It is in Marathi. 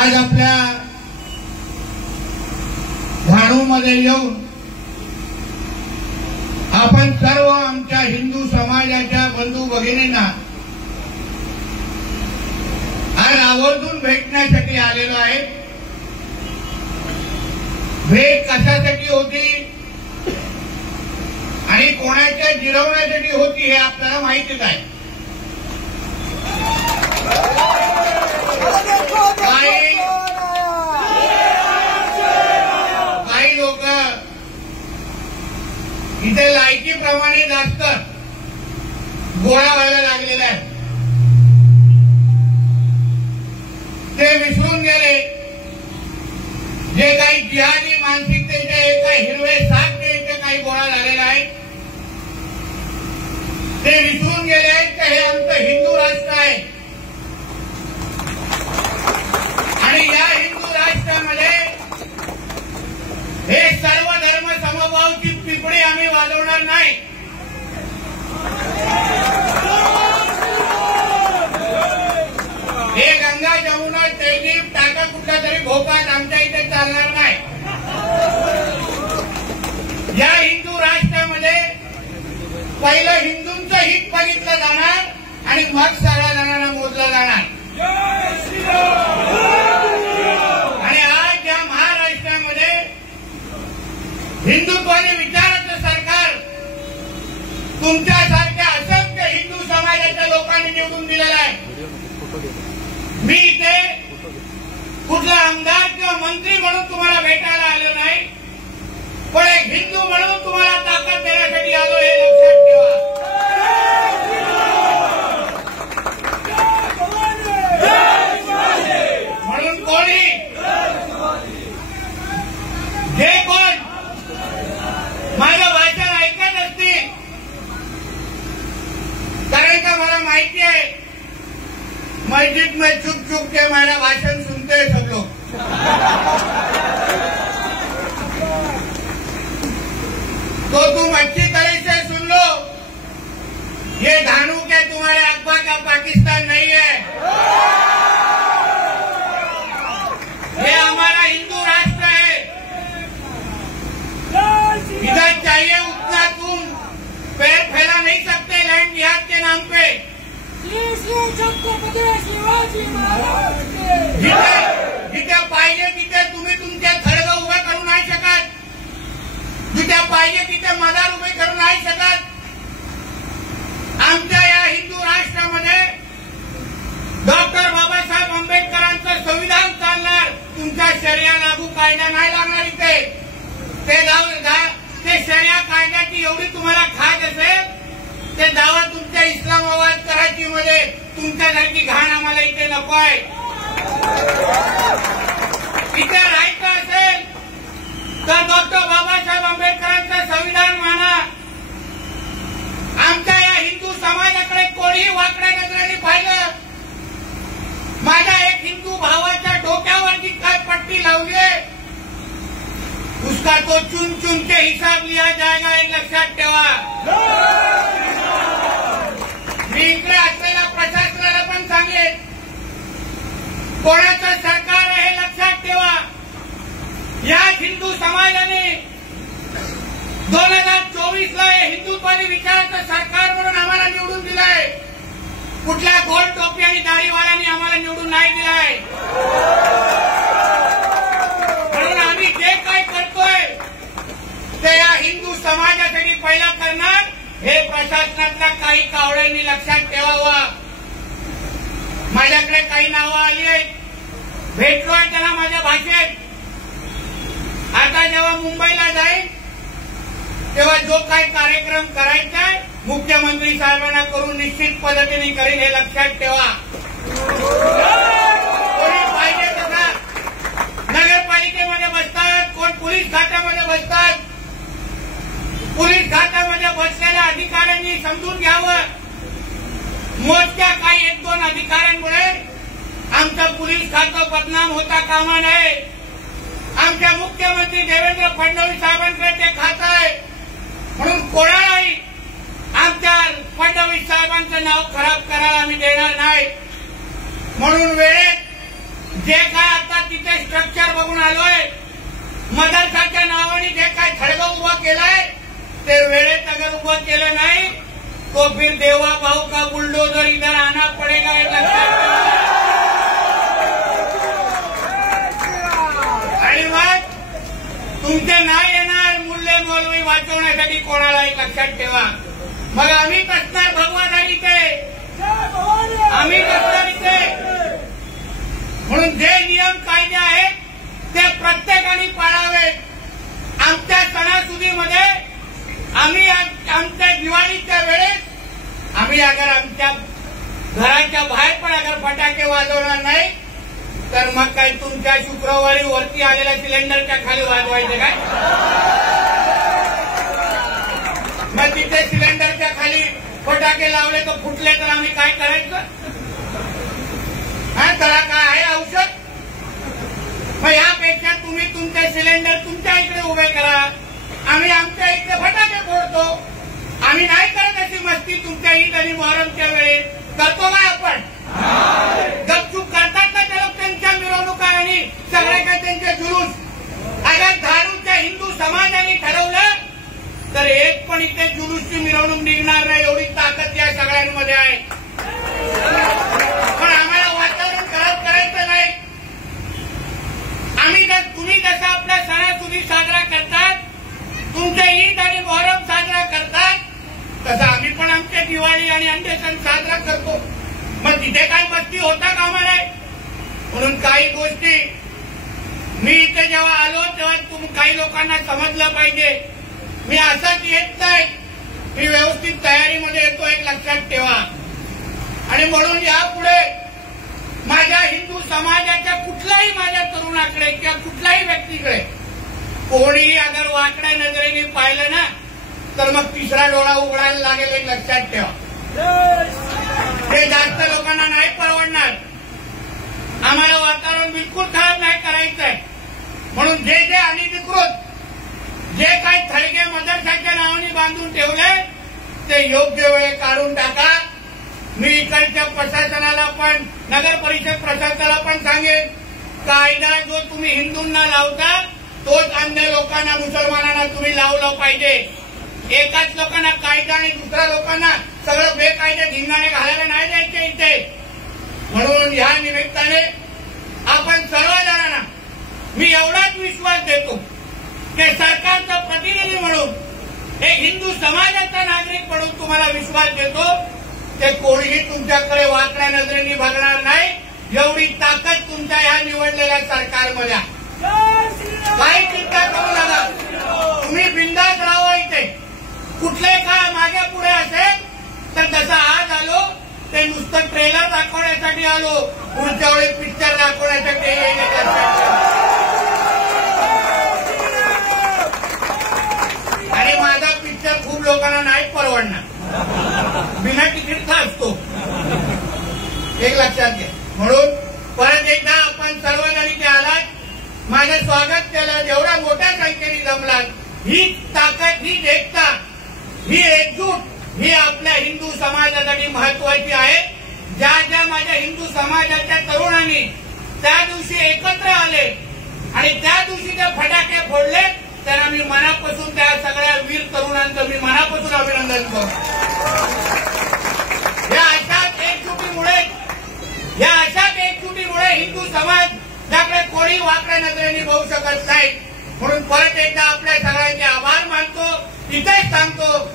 आज आपल्या धारूमध्ये येऊन आपण सर्व आमच्या हिंदू समाजाच्या बंधू भगिनींना आज आवर्जून भेटण्यासाठी आलेलो आहे। भेट कशासाठी होती आणि कोणाच्या जिरवण्यासाठी होती हे आपल्याला माहितीच आहे। काही लोक इथे लायकीप्रमाणे जास्त गोळा व्हायला लागलेला आहे, ते विसरून गेले जे काही जिहादी मानसिकतेचे एका हिरवे सागचे इथे काही गोळा झालेला आहे, ते विसरून गेले की हे आमचं हिंदू राष्ट्र आहे आणि या हिंदू राष्ट्रामध्ये हे सर्व धर्म समभावची पिपडी आम्ही वाजवणार नाही। हे गंगा जमुना तैलीब टाका कुठला तरी भोकात आमच्या इथे चालणार नाही। या हिंदू राष्ट्रामध्ये पहिलं हिंदूंचं हित बघितलं जाणार आणि मग सगळ्या जणांना मोजलं जाणार। आणि आज या महाराष्ट्रामध्ये हिंदुत्वाने विचाराचं सरकार तुमच्यासारख्या असंख्य हिंदू समाजाच्या लोकांनी निवडून दिलेलं आहे। मी इथे कुठला आमदार किंवा मंत्री म्हणून तुम्हाला भेटायला आलो नाही, पण एक हिंदू म्हणून तुम्हाला ताकद देण्यासाठी आलो हे लक्षात ठेवा। म्हणून कोणी जे कोण माझं भाषण ऐकत असतील, कारण का मला माहिती आहे मस्जिद में चुप चुप के मेरा भाषण सुनते हैं सब लोग। तो तुम अच्छी तरह से सुन लो, ये धानू के तुम्हारे अब्बा का पाकिस्तान नहीं है, ये हमारा हिंदू राष्ट्र है। इधर चाहिए उतना तुम पैर फैला नहीं सकते लैंड जिहाद के नाम पे। जिथे पाहिजे तिथे तुम्ही तुमचे खडग उभे करू नाही शकत, जिथे पाहिजे तिथे मदार उभे करू नाही शकत। आमच्या या हिंदू राष्ट्रामध्ये डॉक्टर बाबासाहेब आंबेडकरांचं संविधान चालणार, तुमचा शरिया लागू कायदा नाही लागणार इथे। ते शरिया कायद्याची एवढी तुम्हाला खात असेल ते दावा तुमच्या इस्लामाबाद कराचीमध्ये तुमच्यासारखी घाण आम्हाला इथे नको आहे। इथे राहायचं असेल तर डॉक्टर बाबासाहेब आंबेडकरांचं संविधान माना। आमच्या या हिंदू समाजाकडे कोणीही वाकड्या नजरेने पाहिलं, माझ्या एक हिंदू भावाच्या डोक्यावरची काय पट्टी लावली आहे उसका तो चुन चुन के हिसाब लिया जाएगा हे लक्षात ठेवा। मी इकडे असलेल्या प्रशासनाला पण सांगेन, कोणाचं सरकार आहे हे लक्षात ठेवा। या हिंदू समाजाने 2024ला हे हिंदुत्वादी विचाराचं सरकार म्हणून आम्हाला निवडून दिलंय, कुठल्या गोल टोपी आणि दाढीवाल्यांनी आम्हाला निवडून नाही दिलाय। म्हणून आम्ही जे काय करतोय ते या हिंदू समाजासाठी पहिला करणार हे प्रशासनातल्या काही कावळ्यांनी लक्षात ठेवावं। माझ्याकडे काही नावं आली आहेत, भेटलोय त्यांना माझ्या भाषेत। आता जेव्हा मुंबईला जाईल तेव्हा जो काही कार्यक्रम करायचा आहे मुख्यमंत्री साहेबांना करून निश्चित पद्धतीने करेल हे लक्षात ठेवा। कोणी पाहिजे तसा नगरपालिकेमध्ये बसतात, कोण पोलीस खात्यामध्ये बसतात। पोलीस खात्यामध्ये बसलेल्या अधिकाऱ्यांनी समजून घ्यावं, मोजक्या काही 1-2 अधिकाऱ्यांमुळे आमचं पोलीस खातं बदनाम होता कामा नये। आमच्या मुख्यमंत्री देवेंद्र फडणवीस साहेबांकडे ते खातं आहे, म्हणून कोणालाही आमच्या फडणवीस साहेबांचं नाव खराब करायला आम्ही देणार नाही। म्हणून वेळेत जे काय आता तिथे स्ट्रक्चर बघून आलोय. मदरसाच्या नावाने जे काय थडगं उभं केलंय ते वेळेत अगर उभं केलं नाही तो फिर देवा भाऊ का बुलडोजर इधर आना पडेगा हे लक्षात ठेवा. आणि मग तुमचे नाही येणार मुल्ले मौलवी वाचवण्यासाठी कोणाला एक लक्षात ठेवा. मग आम्ही कसणार भगवान इथे, आम्ही कसणार इथे. म्हणून जे नियम कायदे आहेत ते प्रत्येकाने पाळावेत. आमच्या सणासुदीमध्ये आम्ही आमच्या दिवाळीच्या वेळेस आम्ही अगर आमच्या घराच्या बाहेर पण अगर फटाके वाजवणार नाही तर मग काही तुमच्या शुक्रवारी वरती आलेल्या सिलेंडरच्या खाली वाजवायचे काय? मग तिथे सिलेंडरच्या खाली फटाके लावले तर फुटले तर आम्ही काय करायचं? हा, त्याला काय आहे औषध? मग यापेक्षा तुम्ही तुमचे सिलेंडर तुमच्या इकडे उभे करा, आम्ही आमच्या इकडे फटाके फोडतो. आम्ही नाही करत अशी मस्ती तुमच्या ईद आणि मोहरमच्या वेळेस. करतो काय आपण? गपचूप करतात ना ते लोक त्यांच्या मिरवणुका आणि सगळे काय त्यांचे जुलूस. अगर धारूच्या हिंदू समाजाने ठरवलं तर एक पण इथे जुलूसची मिरवणूक निघणार नाही, एवढी ताकद या सगळ्यांमध्ये आहे. पण आम्हाला वातावरण खराब करायचं नाही. आम्ही जर तुम्ही जसं आपल्या सणासुदी साजरा करतात, तुमचे ईद आणि मोहरम साजरा करतात, तसं आम्ही पण आमचे दिवाळी आणि अन्य सण साजरा करतो. मग तिथे काही मस्ती होता कामा नये. म्हणून काही गोष्टी मी इथे जेव्हा आलो तेव्हा काही लोकांना समजलं पाहिजे. मी असंच येत नाही, मी व्यवस्थित तयारीमध्ये येतो, एक लक्षात ठेवा. आणि म्हणून यापुढे माझ्या हिंदू समाजाच्या कुठल्याही माझ्या तरुणाकडे किंवा कुठल्याही व्यक्तीकडे कोणीही अगर वाकड्या नजरेने पाहिलं ना तर मग तिसरा डोळा उघडायला लागेल, एक लक्षात ठेवा. हे जास्त लोकांना नाही परवडणार. आम्हाला वातावरण बिलकुल खराब नाही करायचंय. म्हणून जे जे अनधिकृत जे काही थडगे मदरसाच्या नावाने बांधून ठेवले ते योग्य वेळ काढून टाका. मी इकडच्या प्रशासनाला पण नगर परिषद प्रशासनाला पण सांगेन, कायदा जो तुम्ही हिंदूंना लावता तोच अन्य लोकांना मुसलमानांना तुम्ही लावलं पाहिजे. एकाच लोकांना कायदा आणि दुसऱ्या लोकांना सगळं बेकायदे धिंगाणे घालायला नाही द्यायचे इथे. म्हणून या निमित्ताने आपण सर्वजणांना मी एवढाच विश्वास देतो की सरकारचा प्रतिनिधी म्हणून, एक हिंदू समाजाचा नागरिक म्हणून तुम्हाला विश्वास देतो ते कोणीही तुमच्याकडे वाकड्या नजरेने बघणार नाही. एवढी ताकद तुमच्या ह्या निवडलेल्या सरकारमध्ये आहे. काही चिंता करू नका, तुम्ही बिंदास राहा इथे. कुठले काय मागे पुढे असेल तर जसं आज आलो ते नुसतं ट्रेलर दाखवण्यासाठी आलो, पुढच्या वेळी पिक्चर दाखवण्यासाठी येईल. आणि माझा पिक्चर खूप लोकांना नाही परवडणार, बिना तिकीटचा असतो, एक लक्षात घ्या. म्हणून परत एकदा आपण सर्वजण इथे आलात, माझं स्वागत केलं, एवढ्या मोठ्या संख्येने जमलात. ही ताकद, ही एकता, ही एकजूट ही आपल्या हिंदू समाजासाठी महत्वाची आहे. ज्या ज्या माझ्या हिंदू समाजाच्या तरुणांनी त्या दिवशी एकत्र आले आणि त्या दिवशी ते फटाके फोडले त्यांना मी मनापासून, त्या सगळ्या वीर तरुणांचं मी मनापासून अभिनंदन करतो. या अशाच एकजुटीमुळे हिंदू समाज त्याकडे कोणी वाकड्या नजरेने बघू शकत नाही. म्हणून परत एकदा आपल्या सगळ्यांचे आभार मानतो, इथेच सांगतो